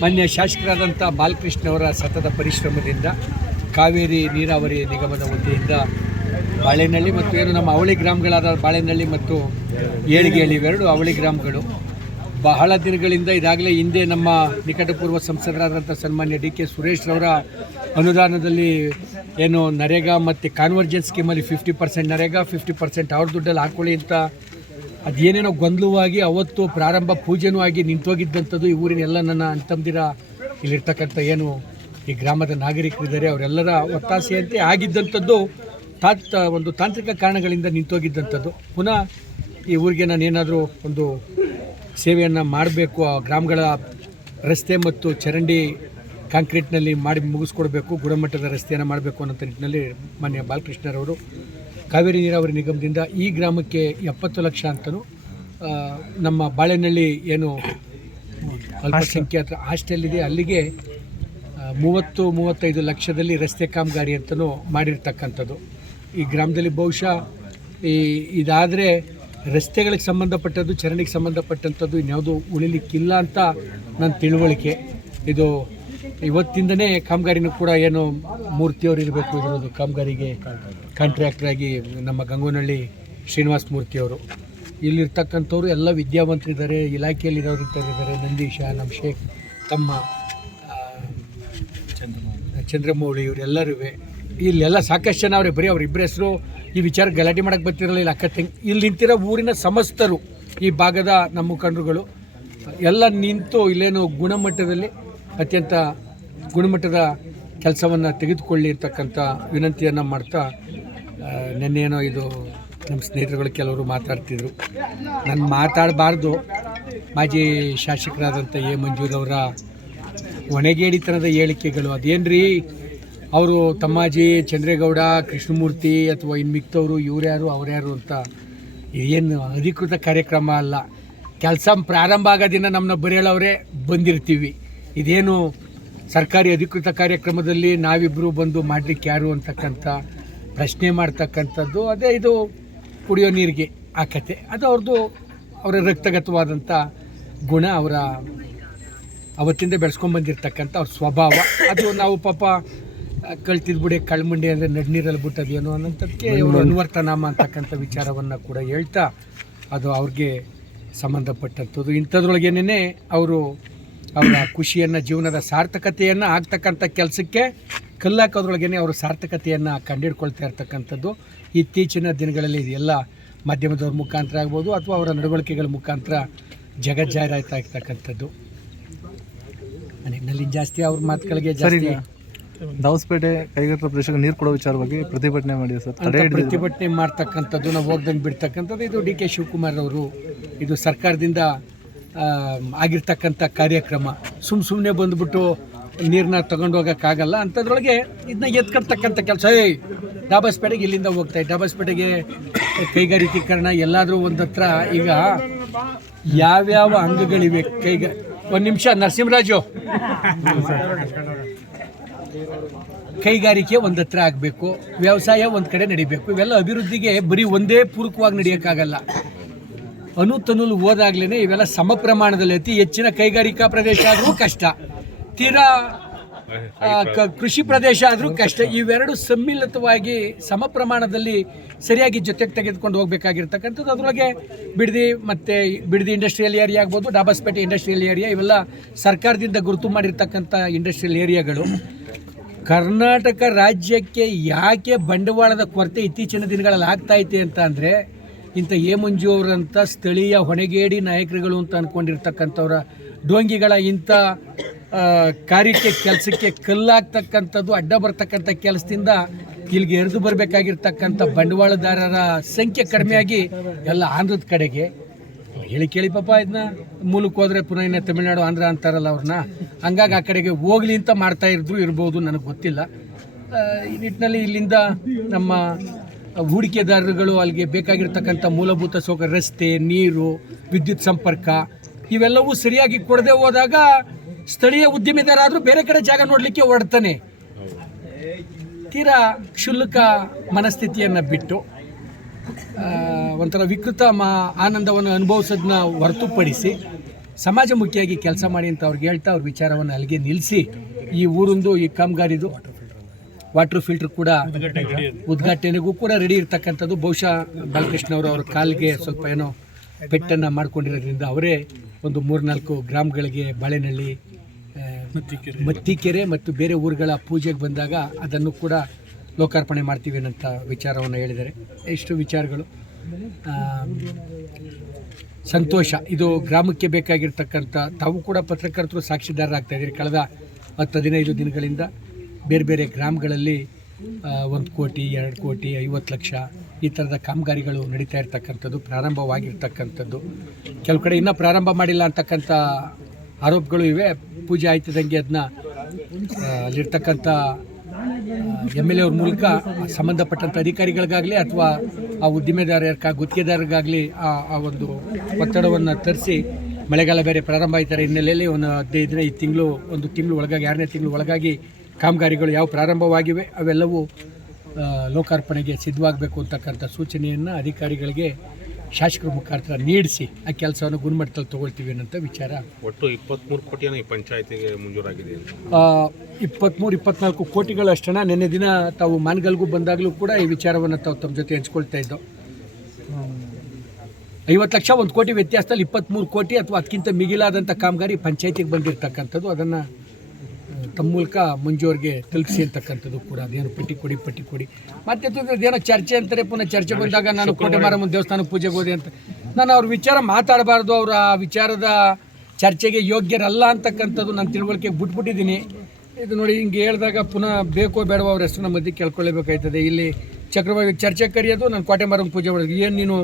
ಮಾನ್ಯ ಶಾಸಕರಾದಂಥ ಬಾಲಕೃಷ್ಣ ಅವರ ಸತತ ಪರಿಶ್ರಮದಿಂದ ಕಾವೇರಿ ನೀರಾವರಿ ನಿಗಮದ ವತಿಯಿಂದ ಬಾಳೆನಹಳ್ಳಿ ಮತ್ತು ಏನು ನಮ್ಮ ಅವಳಿ ಗ್ರಾಮಗಳಾದ ಬಾಳೆನಹಳ್ಳಿ ಮತ್ತು ಏಳಿಗೆಹಳ್ಳಿ ಇವೆರಡು ಅವಳಿ ಗ್ರಾಮಗಳು ಬಹಳ ದಿನಗಳಿಂದ ಇದಾಗಲೇ ಹಿಂದೆ ನಮ್ಮ ನಿಕಟಪೂರ್ವ ಸಂಸದರಾದಂಥ ಸನ್ಮಾನ್ಯ ಡಿ ಕೆ ಸುರೇಶ್ ರವರ ಅನುದಾನದಲ್ಲಿ ಏನು ನರೇಗಾ ಮತ್ತು ಕಾನ್ವರ್ಜೆನ್ಸ್ ಸ್ಕೀಮಲ್ಲಿ 50% ನರೇಗಾ 50% ಅವ್ರ ದುಡ್ಡಲ್ಲಿ ಹಾಕ್ಕೊಳ್ಳಿ ಅಂತ ಅದೇನೇನೋ ಗೊಂದಲವಾಗಿ ಅವತ್ತು ಪ್ರಾರಂಭ ಪೂಜೆನೂ ಆಗಿ ನಿಂತೋಗಿದ್ದಂಥದ್ದು ಈ ಊರಿನ ಎಲ್ಲ ನನ್ನ ಅಂತಂದಿರ ಇಲ್ಲಿರ್ತಕ್ಕಂಥ ಏನು ಈ ಗ್ರಾಮದ ನಾಗರಿಕರಿದ್ದಾರೆ ಅವರೆಲ್ಲರ ಒತ್ತಾಸೆಯಂತೆ ಆಗಿದ್ದಂಥದ್ದು ಒಂದು ತಾಂತ್ರಿಕ ಕಾರಣಗಳಿಂದ ನಿಂತೋಗಿದ್ದಂಥದ್ದು. ಪುನಃ ಈ ಊರಿಗೆ ನಾನೇನಾದರೂ ಒಂದು ಸೇವೆಯನ್ನು ಮಾಡಬೇಕು, ಆ ಗ್ರಾಮಗಳ ರಸ್ತೆ ಮತ್ತು ಚರಂಡಿ ಕಾಂಕ್ರೀಟ್ನಲ್ಲಿ ಮಾಡಿ ಮುಗಿಸ್ಕೊಡ್ಬೇಕು, ಗುಣಮಟ್ಟದ ರಸ್ತೆಯನ್ನು ಮಾಡಬೇಕು ಅನ್ನೋ ನಿಟ್ಟಿನಲ್ಲಿ ಮಾನ್ಯ ಬಾಲಕೃಷ್ಣರವರು ಕಾವೇರಿ ನೀರಾವರಿ ನಿಗಮದಿಂದ ಈ ಗ್ರಾಮಕ್ಕೆ 70 ಲಕ್ಷ ಅಂತಲೂ ನಮ್ಮ ಬಾಳೆನಹಳ್ಳಿ ಏನು ಅಲ್ಪಸಂಖ್ಯಾತರ ಹಾಸ್ಟೆಲ್ ಇದೆ ಅಲ್ಲಿಗೆ 30-35 ಲಕ್ಷದಲ್ಲಿ ರಸ್ತೆ ಕಾಮಗಾರಿ ಅಂತಲೂ ಮಾಡಿರ್ತಕ್ಕಂಥದ್ದು. ಈ ಗ್ರಾಮದಲ್ಲಿ ಬಹುಶಃ ಇದಾದರೆ ರಸ್ತೆಗಳಿಗೆ ಸಂಬಂಧಪಟ್ಟದ್ದು, ಚರಂಡಿಗೆ ಸಂಬಂಧಪಟ್ಟಂಥದ್ದು ಇನ್ಯಾವುದು ಉಳಿಲಿಕ್ಕಿಲ್ಲ ಅಂತ ನನ್ನ ತಿಳುವಳಿಕೆ. ಇದು ಇವತ್ತಿಂದನೇ ಕಾಮಗಾರಿನೂ ಕೂಡ ಏನು ಮೂರ್ತಿಯವರು ಇರಬೇಕು ಇದರದ್ದು ಕಾಮಗಾರಿಗೆ ಕಾಂಟ್ರಾಕ್ಟ್ರಾಗಿ ನಮ್ಮ ಗಂಗೋನಹಳ್ಳಿ ಶ್ರೀನಿವಾಸ ಮೂರ್ತಿಯವರು. ಇಲ್ಲಿರ್ತಕ್ಕಂಥವ್ರು ಎಲ್ಲ ವಿದ್ಯಾವಂತರಿದ್ದಾರೆ, ಇಲಾಖೆಯಲ್ಲಿರೋರು ಇದ್ದಾರೆ, ನಂದೀಶ, ನಮ್ಮ ಶೇಖ್, ತಮ್ಮ ಚಂದ್ರಮೌಳಿ ಇವರೆಲ್ಲರೂ ಇಲ್ಲೆಲ್ಲ ಸಾಕಷ್ಟು ಜನ ಅವರೇ. ಬರೀ ಅವರಿಬ್ಬರ ಹೆಸರು ಈ ವಿಚಾರ ಗಲಾಟೆ ಮಾಡೋಕ್ಕೆ ಬರ್ತಿರಲಿಲ್ಲ. ಇಲ್ಲಿ ಅಕ್ಕ ತಂಗಿ ಇಲ್ಲಿ ನಿಂತಿರೋ ಊರಿನ ಸಮಸ್ತರು, ಈ ಭಾಗದ ನಮ್ಮ ಮುಖಂಡರುಗಳು ಎಲ್ಲ ನಿಂತು ಇಲ್ಲೇನು ಗುಣಮಟ್ಟದಲ್ಲಿ ಅತ್ಯಂತ ಗುಣಮಟ್ಟದ ಕೆಲಸವನ್ನು ತೆಗೆದುಕೊಳ್ಳಿ ಅಂತಕ್ಕಂಥ ವಿನಂತಿಯನ್ನು ಮಾಡ್ತಾ, ನೆನ್ನೇನೋ ಇದು ನಮ್ಮ ಸ್ನೇಹಿತರುಗಳು ಕೆಲವರು ಮಾತಾಡ್ತಿದ್ರು, ನಾನು ಮಾತಾಡಬಾರ್ದು. ಮಾಜಿ ಶಾಸಕರಾದಂಥ ಎ ಮಂಜೂರವರ ಹೊಣೆಗೇಡಿತನದ ಹೇಳಿಕೆಗಳು ಅದೇನ್ರಿ, ಅವರು ತಮ್ಮಾಜಿ ಚಂದ್ರೇಗೌಡ, ಕೃಷ್ಣಮೂರ್ತಿ ಅಥವಾ ಇನ್ನು ಮಿಕ್ತವರು ಇವ್ರ್ಯಾರು ಅವ್ರ್ಯಾರು ಅಂತ ಏನು ಅಧಿಕೃತ ಕಾರ್ಯಕ್ರಮ ಅಲ್ಲ. ಕೆಲಸ ಪ್ರಾರಂಭ ಆಗೋದಿನ ನಮ್ಮನ್ನ ಬರೆಯಳವರೇ ಬಂದಿರ್ತೀವಿ. ಇದೇನು ಸರ್ಕಾರಿ ಅಧಿಕೃತ ಕಾರ್ಯಕ್ರಮದಲ್ಲಿ ನಾವಿಬ್ಬರು ಬಂದು ಮಾಡಲಿಕ್ಕೆ ಯಾರು ಅಂತಕ್ಕಂಥ ಪ್ರಶ್ನೆ ಮಾಡ್ತಕ್ಕಂಥದ್ದು. ಅದೇ ಇದು ಕುಡಿಯೋ ನೀರಿಗೆ ಆ ಕತೆ, ಅದು ಅವ್ರದ್ದು ಅವರ ರಕ್ತಗತವಾದಂಥ ಗುಣ, ಅವರ ಅವತ್ತಿಂದ ಬೆಳೆಸ್ಕೊಂಡ್ಬಂದಿರ್ತಕ್ಕಂಥ ಅವ್ರ ಸ್ವಭಾವ. ಅದು ನಾವು ಪಾಪ ಕಳ್ತಿದ್ಬಿಡಿ ಕಳ್ಮಂಡಿ ಅಂದರೆ ನಡ್ನೀರಲ್ಲಿ ಬಿಟ್ಟದೇನೋ ಅನ್ನೋಂಥದ್ದಕ್ಕೆ ಅವರು ಅನ್ವರ್ತನಾಮ ಅಂತಕ್ಕಂಥ ವಿಚಾರವನ್ನು ಕೂಡ ಹೇಳ್ತಾ ಅದು ಅವ್ರಿಗೆ ಸಂಬಂಧಪಟ್ಟಂಥದ್ದು. ಇಂಥದ್ರೊಳಗೇನೆ ಅವರು ಅವರ ಖುಷಿಯನ್ನು, ಜೀವನದ ಸಾರ್ಥಕತೆಯನ್ನು ಆಗ್ತಕ್ಕಂಥ ಕೆಲಸಕ್ಕೆ ಕಲ್ಲಾಕೋದ್ರೊಳಗೇ ಅವರು ಸಾರ್ಥಕತೆಯನ್ನು ಕಂಡುಹಿಡ್ಕೊಳ್ತಾ ಇರ್ತಕ್ಕಂಥದ್ದು. ಇತ್ತೀಚಿನ ದಿನಗಳಲ್ಲಿ ಇದೆಲ್ಲ ಮಾಧ್ಯಮದವ್ರ ಮುಖಾಂತರ ಆಗ್ಬೋದು ಅಥವಾ ಅವರ ನಡವಳಿಕೆಗಳ ಮುಖಾಂತರ ಜಗಜ್ಜಾಹೀರಾತಾಗ್ತಕ್ಕಂಥದ್ದು. ನಿನ್ನಲ್ಲಿ ಜಾಸ್ತಿ ಅವ್ರ ಮಾತುಗಳಿಗೆ ಜಾಸ್ತಿ ದಾವಸ್ಪೇಟೆ ಕೈಗಾರಿಕಾ ಪ್ರದೇಶಕ್ಕೆ ನೀರು ಕೊಡೋ ವಿಚಾರವಾಗಿ ಪ್ರತಿಭಟನೆ ಮಾಡಿದೆ ಸರ್. ಪ್ರತಿಭಟನೆ ಮಾಡ್ತಕ್ಕಂಥದ್ದು, ನಾವು ಹೋಗ್ದಂಗೆ ಬಿಡ್ತಕ್ಕಂಥದ್ದು ಇದು ಡಿ ಕೆ ಶಿವಕುಮಾರ್ ಅವರು, ಇದು ಸರ್ಕಾರದಿಂದ ಆಗಿರ್ತಕ್ಕಂಥ ಕಾರ್ಯಕ್ರಮ. ಸುಮ್ಮನೆ ಬಂದುಬಿಟ್ಟು ನೀರನ್ನ ತೊಗೊಂಡೋಗೋಕ್ಕಾಗಲ್ಲ. ಅಂಥದ್ರೊಳಗೆ ಇದನ್ನ ಎತ್ಕೊಳ್ತಕ್ಕಂಥ ಕೆಲಸ. ಡಾಬಸ್ಪೇಟೆಗೆ ಇಲ್ಲಿಂದ ಹೋಗ್ತಾ ಡಾಬಸ್ಪೇಟೆಗೆ ಕೈಗಾರಿಕೀಕರಣ ಎಲ್ಲಾದರೂ ಒಂದು ಹತ್ರ ಈಗ ಯಾವ್ಯಾವ ಅಂಗಗಳಿವೆ ಒಂದು ನಿಮಿಷ ನರಸಿಂಹರಾಜು, ಕೈಗಾರಿಕೆ ಒಂದು ಹತ್ರ ಆಗಬೇಕು, ವ್ಯವಸಾಯ ಒಂದು ಕಡೆ ನಡಿಬೇಕು. ಇವೆಲ್ಲ ಅಭಿವೃದ್ಧಿಗೆ ಬರೀ ಒಂದೇ ಪೂರಕವಾಗಿ ನಡೆಯೋಕ್ಕಾಗಲ್ಲ. ಅನುತನುಲು ಹೋದಾಗ್ಲೇ ಇವೆಲ್ಲ ಸಮ ಪ್ರಮಾಣದಲ್ಲಿ ಅತಿ ಹೆಚ್ಚಿನ ಕೈಗಾರಿಕಾ ಪ್ರದೇಶ ಆದರೂ ಕಷ್ಟ, ತೀರಾ ಕೃಷಿ ಪ್ರದೇಶ ಆದರೂ ಕಷ್ಟ. ಇವೆರಡು ಸಮ್ಮಿಲಿತವಾಗಿ ಸಮ ಪ್ರಮಾಣದಲ್ಲಿ ಸರಿಯಾಗಿ ಜೊತೆಗೆ ತೆಗೆದುಕೊಂಡು ಹೋಗಬೇಕಾಗಿರ್ತಕ್ಕಂಥದ್ದು. ಅದರೊಳಗೆ ಬಿಡದಿ ಇಂಡಸ್ಟ್ರಿಯಲ್ ಏರಿಯಾ ಆಗ್ಬೋದು, ಡಾಬಸ್ಪೇಟೆ ಇಂಡಸ್ಟ್ರಿಯಲ್ ಏರಿಯಾ, ಇವೆಲ್ಲ ಸರ್ಕಾರದಿಂದ ಗುರುತು ಮಾಡಿರ್ತಕ್ಕಂಥ ಇಂಡಸ್ಟ್ರಿಯಲ್ ಏರಿಯಾಗಳು. ಕರ್ನಾಟಕ ರಾಜ್ಯಕ್ಕೆ ಯಾಕೆ ಬಂಡವಾಳದ ಕೊರತೆ ಇತ್ತೀಚಿನ ದಿನಗಳಲ್ಲಿ ಆಗ್ತಾಯಿದೆ ಅಂತ ಅಂದರೆ, ಇಂಥ ಎ ಮಂಜು ಅವರಂಥ ಸ್ಥಳೀಯ ಹೊಣೆಗೇಡಿ ನಾಯಕರುಗಳು ಅಂತ ಅಂದ್ಕೊಂಡಿರ್ತಕ್ಕಂಥವ್ರ ಡೋಂಗಿಗಳ ಇಂಥ ಕಾರ್ಯಕ್ಕೆ ಕೆಲಸಕ್ಕೆ ಕಲ್ಲಾಗ್ತಕ್ಕಂಥದ್ದು, ಅಡ್ಡ ಬರ್ತಕ್ಕಂಥ ಕೆಲಸದಿಂದ ಇಲ್ಲಿಗೆ ಎರೆದು ಬರಬೇಕಾಗಿರ್ತಕ್ಕಂಥ ಬಂಡವಾಳದಾರರ ಸಂಖ್ಯೆ ಕಡಿಮೆಯಾಗಿ ಎಲ್ಲ ಆಂಧ್ರದ ಕಡೆಗೆ ಹೇಳಿ ಕೇಳಿ ಪಾಪ ಇದನ್ನ ಮೂಲಕ್ಕೆ ಹೋದರೆ ಪುನಃ ಇನ್ನು ತಮಿಳ್ನಾಡು ಆಂಧ್ರ ಅಂತಾರಲ್ಲ ಅವ್ರನ್ನ, ಹಂಗಾಗಿ ಆ ಕಡೆಗೆ ಹೋಗ್ಲಿ ಅಂತ ಮಾಡ್ತಾ ಇರ್ಬೋದು, ನನಗೆ ಗೊತ್ತಿಲ್ಲ. ಈ ನಿಟ್ಟಿನಲ್ಲಿ ಇಲ್ಲಿಂದ ನಮ್ಮ ಹೂಡಿಕೆದಾರರುಗಳು ಅಲ್ಲಿಗೆ ಬೇಕಾಗಿರ್ತಕ್ಕಂಥ ಮೂಲಭೂತ ಸೌಕರ್ಯ, ರಸ್ತೆ, ನೀರು, ವಿದ್ಯುತ್ ಸಂಪರ್ಕ ಇವೆಲ್ಲವೂ ಸರಿಯಾಗಿ ಕೊಡದೆ ಹೋದಾಗ ಸ್ಥಳೀಯ ಉದ್ಯಮಿದಾರ ಆದರೂ ಬೇರೆ ಕಡೆ ಜಾಗ ನೋಡಲಿಕ್ಕೆ ಹೊರಡ್ತಾನೆ. ತೀರಾ ಕ್ಷುಲ್ಲಕ ಮನಸ್ಥಿತಿಯನ್ನು ಬಿಟ್ಟು ಒಂಥರ ವಿಕೃತ ಆನಂದವನ್ನು ಅನುಭವಿಸೋದನ್ನ ಹೊರತುಪಡಿಸಿ ಸಮಾಜಮುಖಿಯಾಗಿ ಕೆಲಸ ಮಾಡಿ ಅಂತ ಅವ್ರಿಗೆ ಹೇಳ್ತಾ ಅವ್ರ ವಿಚಾರವನ್ನು ಅಲ್ಲಿಗೆ ನಿಲ್ಲಿಸಿ ಈ ಊರೊಂದು ಈ ಕಾಮಗಾರಿದು ವಾಟರ್ ಫಿಲ್ಟರ್ ಕೂಡ ಉದ್ಘಾಟನೆಗೂ ಕೂಡ ರೆಡಿ ಇರ್ತಕ್ಕಂಥದ್ದು. ಬಹುಶಃ ಬಾಲಕೃಷ್ಣ ಅವರು ಅವ್ರ ಕಾಲಿಗೆ ಸ್ವಲ್ಪ ಏನೋ ಪೆಟ್ಟನ್ನು ಮಾಡ್ಕೊಂಡಿರೋದ್ರಿಂದ ಅವರೇ ಒಂದು 3-4 ಗ್ರಾಮಗಳಿಗೆ ಬಾಳೆನಹಳ್ಳಿ, ಮತ್ತಿಕೆರೆ ಮತ್ತು ಬೇರೆ ಊರುಗಳ ಪೂಜೆಗೆ ಬಂದಾಗ ಅದನ್ನು ಕೂಡ ಲೋಕಾರ್ಪಣೆ ಮಾಡ್ತೀವಿ ಅನ್ನೋಂಥ ವಿಚಾರವನ್ನು ಹೇಳಿದ್ದಾರೆ. ಇಷ್ಟು ವಿಚಾರಗಳು ಸಂತೋಷ. ಇದು ಗ್ರಾಮಕ್ಕೆ ಬೇಕಾಗಿರ್ತಕ್ಕಂಥ ತಾವು ಕೂಡ ಪತ್ರಕರ್ತರು ಸಾಕ್ಷಿದಾರರಾಗ್ತಾಯಿದ್ದೀರಿ. ಕಳೆದ 10-15 ದಿನಗಳಿಂದ ಬೇರೆ ಬೇರೆ ಗ್ರಾಮಗಳಲ್ಲಿ 1 ಕೋಟಿ, 2 ಕೋಟಿ, 50 ಲಕ್ಷ ಈ ಥರದ ಕಾಮಗಾರಿಗಳು ನಡೀತಾ ಇರ್ತಕ್ಕಂಥದ್ದು, ಪ್ರಾರಂಭವಾಗಿರ್ತಕ್ಕಂಥದ್ದು. ಕೆಲವು ಕಡೆ ಇನ್ನೂ ಪ್ರಾರಂಭ ಮಾಡಿಲ್ಲ ಅಂತಕ್ಕಂಥ ಆರೋಪಗಳು ಇವೆ. ಪೂಜೆ ಆಯ್ತಿದ್ದಂಗೆ ಅದನ್ನ ಅಲ್ಲಿರ್ತಕ್ಕಂಥ MLA ಅವ್ರ ಮೂಲಕ ಸಂಬಂಧಪಟ್ಟಂಥ ಅಧಿಕಾರಿಗಳಿಗಾಗಲಿ ಅಥವಾ ಆ ಗುತ್ತಿಗೆದಾರರಿಗಾಗಲಿ ಆ ಒಂದು ಒತ್ತಡವನ್ನು ತರಿಸಿ, ಮಳೆಗಾಲ ಬೇರೆ ಪ್ರಾರಂಭ ಆಯ್ತಾರೆ ಹಿನ್ನೆಲೆಯಲ್ಲಿ ಒಂದು 15 ದಿನ, ಒಂದು ತಿಂಗಳು ಒಳಗಾಗಿ, 2ನೇ ತಿಂಗಳು ಒಳಗಾಗಿ ಕಾಮಗಾರಿಗಳು ಯಾವ ಪ್ರಾರಂಭವಾಗಿವೆ ಅವೆಲ್ಲವೂ ಲೋಕಾರ್ಪಣೆಗೆ ಸಿದ್ಧವಾಗಬೇಕು ಅಂತಕ್ಕಂಥ ಸೂಚನೆಯನ್ನು ಅಧಿಕಾರಿಗಳಿಗೆ ಶಾಸಕರ ಮುಖಾಂತರ ನೀಡಿಸಿ ಆ ಕೆಲಸವನ್ನು ಗುಣಮಟ್ಟದಲ್ಲಿ ತೊಗೊಳ್ತೀವಿ ಅನ್ನೋಂಥ ವಿಚಾರ. ಒಟ್ಟು 23 ಕೋಟಿಯನ್ನು ಈ ಪಂಚಾಯತಿಗೆ ಮಂಜೂರಾಗಿದೆ. 23-24 ಕೋಟಿಗಳು ಅಷ್ಟನ್ನ. ನಿನ್ನೆ ದಿನ ತಾವು ಮಾನ್ಗಲ್ಗೂ ಬಂದಾಗಲೂ ಕೂಡ ಈ ವಿಚಾರವನ್ನು ತಾವು ತಮ್ಮ ಜೊತೆ ಹಂಚ್ಕೊಳ್ತಾ ಇದ್ದೋ. 50 ಲಕ್ಷ 1 ಕೋಟಿ ವ್ಯತ್ಯಾಸದಲ್ಲಿ 23 ಕೋಟಿ ಅಥವಾ ಅದಕ್ಕಿಂತ ಮಿಗಿಲಾದಂಥ ಕಾಮಗಾರಿ ಪಂಚಾಯತಿಗೆ ಬಂದಿರತಕ್ಕಂಥದ್ದು. ಅದನ್ನು ತಮ್ಮ ಮೂಲಕ ಮಂಜೂರಿಗೆ ತಲುಪಿಸಿ ಅಂತಕ್ಕಂಥದ್ದು ಕೂಡ. ಅದೇನು ಪಟ್ಟಿ ಕೊಡಿ ಮತ್ತೆ ಅದೇನೋ ಚರ್ಚೆ ಅಂತಾರೆ. ಪುನಃ ಚರ್ಚೆ ಬಂದಾಗ ನಾನು ಕೋಟೆ ಮಾರಮ್ಮನ ದೇವಸ್ಥಾನಕ್ಕೆ ಪೂಜೆಗೆ ಹೋದೆ ಅಂತ ನಾನು ಅವ್ರ ವಿಚಾರ ಮಾತಾಡಬಾರ್ದು, ಅವರ ವಿಚಾರದ ಚರ್ಚೆಗೆ ಯೋಗ್ಯರಲ್ಲ ಅಂತಕ್ಕಂಥದ್ದು ನಾನು ತಿಳುವಳಿಕೆಗೆ ಬಿಟ್ಬಿಟ್ಟಿದ್ದೀನಿ. ಇದು ನೋಡಿ, ಹಿಂಗೆ ಹೇಳಿದಾಗ ಪುನಃ ಬೇಕೋ ಬೇಡವೋ ಅವ್ರ ಹೆಸರು ನಮ್ಮ ಮಧ್ಯೆ ಕೇಳ್ಕೊಳ್ಳೇಬೇಕಾಯ್ತದೆ. ಇಲ್ಲಿ ಚಕ್ರವಾಗಿ ಚರ್ಚೆ ಕರೆಯೋದು, ನಾನು ಕೋಟೆ ಮಾರಮ್ಮನ ಪೂಜೆ ಮಾಡೋದು. ಏನು ನೀನು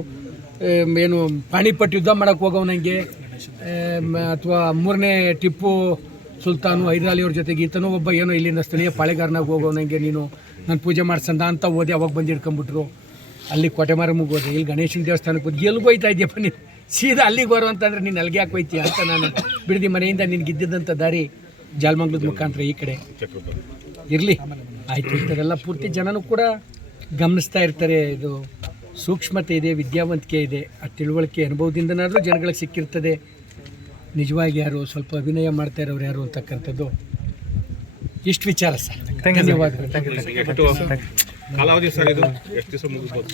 ಏನು ಪಾಣಿಪಟ್ಟು ಯುದ್ಧ ಮಾಡೋಕ್ಕೆ ಹೋಗೋ ನನಗೆ, ಅಥವಾ 3ನೇ ಟಿಪ್ಪು ಸುಲ್ತಾನು ಹೈದರಾಲಿ ಅವ್ರ ಜೊತೆಗೆ ಈತನೂ ಒಬ್ಬ ಏನೋ ಇಲ್ಲಿಂದ ಸ್ಥಳೀಯ ಪಾಳೆಗಾರನಾಗ ಹೋಗೋ ನನಗೆ ನೀನು ನಾನು ಪೂಜೆ ಮಾಡ್ಸಂದ ಅಂತ ಓದಿ ಅವಾಗ ಬಂದು ಹಿಡ್ಕೊಂಬಿಟ್ರು. ಅಲ್ಲಿ ಕೋಟೆ ಮಾರಮ್ಮಗೆ ಹೋದೆ, ಇಲ್ಲಿ ಗಣೇಶನ ದೇವಸ್ಥಾನಕ್ಕೆ ಹೋಗಿ ಎಲ್ಲಿಗೆ ಹೋಯ್ತಾ ಇದೆಯಪ್ಪ ನೀನು, ಸೀದಾ ಅಲ್ಲಿಗೆ ಬರೋ ಅಂತಂದರೆ ನೀನು ಅಲ್ಲಿಗೆ ಯಾಕೆ ಹೋಯ್ತೀಯ ಅಂತ ನಾನು ಬಿಡದಿ ಮನೆಯಿಂದ ನಿನಗಿದ್ದಂಥ ದಾರಿ ಜಾಲಮಂಗ್ಲದ ಮುಖಾಂತರ ಈ ಕಡೆ ಇರಲಿ ಆಯಿತು. ಇಂಥವೆಲ್ಲ ಪೂರ್ತಿ ಜನನೂ ಕೂಡ ಗಮನಿಸ್ತಾ ಇರ್ತಾರೆ. ಇದು ಸೂಕ್ಷ್ಮತೆ ಇದೆ, ವಿದ್ಯಾವಂತಿಕೆ ಇದೆ, ಆ ತಿಳುವಳಿಕೆ ಅನುಭವದಿಂದನಾದರೂ ಜನಗಳಿಗೆ ಸಿಕ್ಕಿರ್ತದೆ. ನಿಜವಾಗಿ ಯಾರು ಸ್ವಲ್ಪ ಅಭಿನಯ ಮಾಡ್ತಾ ಇರೋರು ಯಾರು ಅಂತಕ್ಕಂಥದ್ದು. ಇಷ್ಟು ವಿಚಾರ ಸರ್. ಧನ್ಯವಾದಗಳು. ಕಾಲಾವಧಿ ಸರ್, ಇದು ಎಷ್ಟು ದಿವಸ ಮುಗಿಸ್ಬೋದು?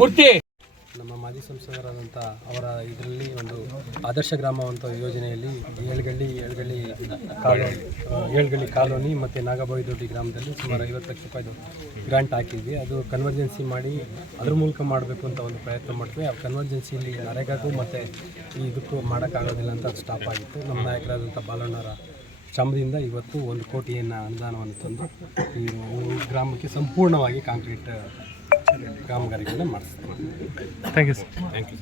ಮೂರ್ತಿ ನಮ್ಮ ಮಾಜಿ ಸಂಸದರಾದಂಥ ಅವರ ಇದರಲ್ಲಿ ಒಂದು ಆದರ್ಶ ಗ್ರಾಮ ಅಂತ ಯೋಜನೆಯಲ್ಲಿ ಏಳ್ಗಳ್ಳಿ ಕಾಲೋನಿ ಮತ್ತು ನಾಗಬಾವಿದೊಡ್ಡಿ ಗ್ರಾಮದಲ್ಲಿ ಸುಮಾರು 50 ಲಕ್ಷ ರೂಪಾಯಿದು ಗ್ರಾಂಟ್ ಹಾಕಿದ್ವಿ. ಅದು ಕನ್ವರ್ಜೆನ್ಸಿ ಮಾಡಿ ಅದ್ರ ಮೂಲಕ ಮಾಡಬೇಕು ಅಂತ ಒಂದು ಪ್ರಯತ್ನ ಮಾಡ್ತೀವಿ. ಆ ಕನ್ವರ್ಜೆನ್ಸಿಲಿ ನರೇಗಾಗೂ ಮತ್ತು ಇದಕ್ಕೂ ಮಾಡೋಕ್ಕಾಗೋದಿಲ್ಲ ಅಂತ ಅದು ಸ್ಟಾಪ್ ಆಗಿತ್ತು. ನಮ್ಮ ನಾಯಕರಾದಂಥ ಬಾಲಣ್ಣರ ಶ್ರಮದಿಂದ ಇವತ್ತು 1 ಕೋಟಿಯನ್ನು ಅನುದಾನವನ್ನು ತಂದು ಈ ಗ್ರಾಮಕ್ಕೆ ಸಂಪೂರ್ಣವಾಗಿ ಕಾಂಕ್ರೀಟ್ ಕಾಮಗಾರಿಗಳನ್ನ ಮಾಡಿಸ್ತೀವಿ. Thank you sir. Thank you.